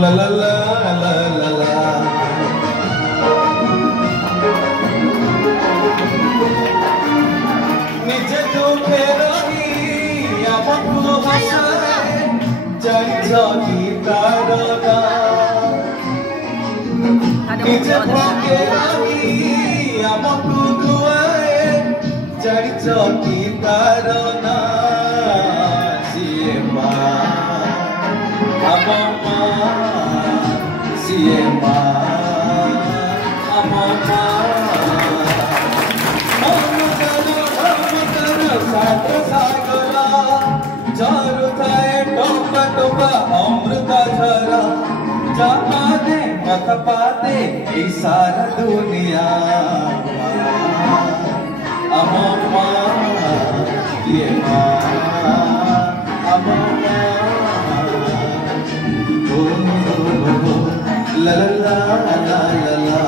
La la la la la la. Nije chokhe rahi amaku hasaye janicho ki tarona. Nije chokhe rahi amaku duaye janicho ki tarona. Amama, siema, amama. Amagana, sagra sagara, charu thaye topa topa amrita dhara. Jamane matha paate ei sara duniya. Amama, siema, amama. La la la la la la.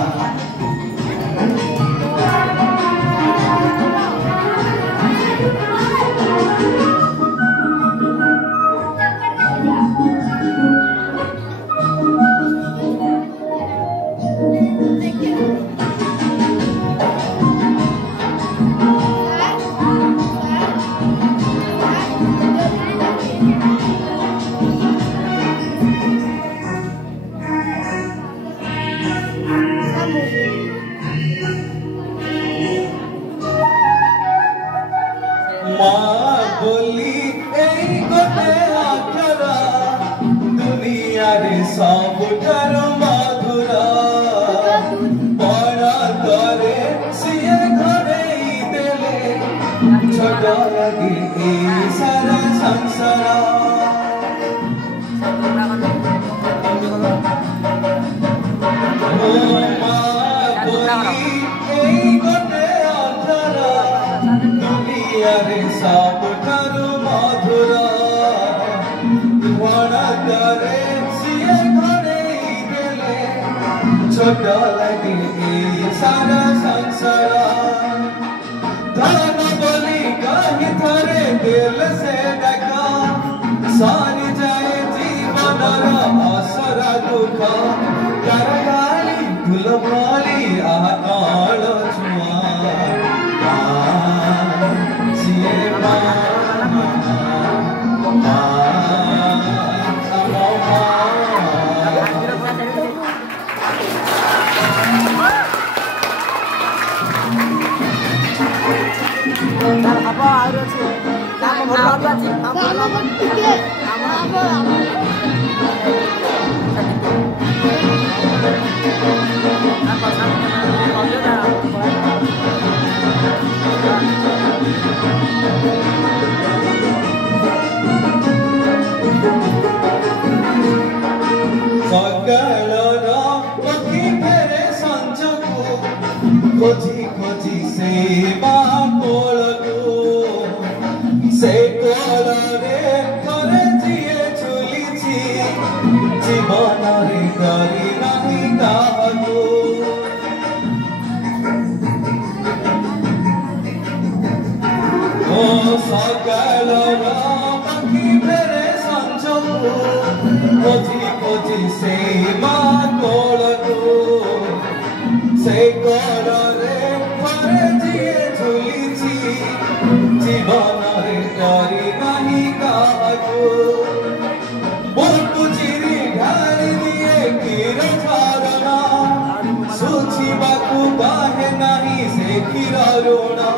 माँ बोली ei gote akara दुनिया रे सब करो मधुरा बड़ा करे सिए घरे देले छोट लगी ए सारा संसार माँ बोली ei gote akara दुनियारे सब करो मधुरा बड़ा करे सिए घरे देले छोट लगे ए सारा संसार धन बोली कहीं थरे दिल से देखा सारी जाए जीवन आसरा दुख करगाली दुलभाली आकाल छुआ apa harus kamu berlomba sih kamu berlomba खोजी खोजी से बापोल से कोल रे करे जिए झुली छी जीवन रे करी नहीं काहू ओ सकल पक्षी मेरे संजो खोजी खोजी से बापोल से कोल रे करे जिए झुली छी जीवन रे करी नहीं काहू बुलबुल चिरी ढाली दिए कीर झारना सूची बाकू काहे नहीं से कीरा रोना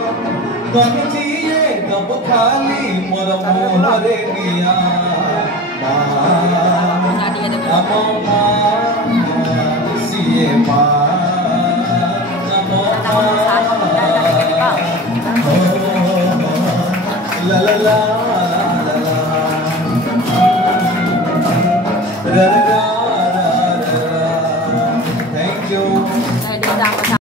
कहीं जिए दब खाली मोर मोहरे दिया अम्मा सिए माँ la la la la la la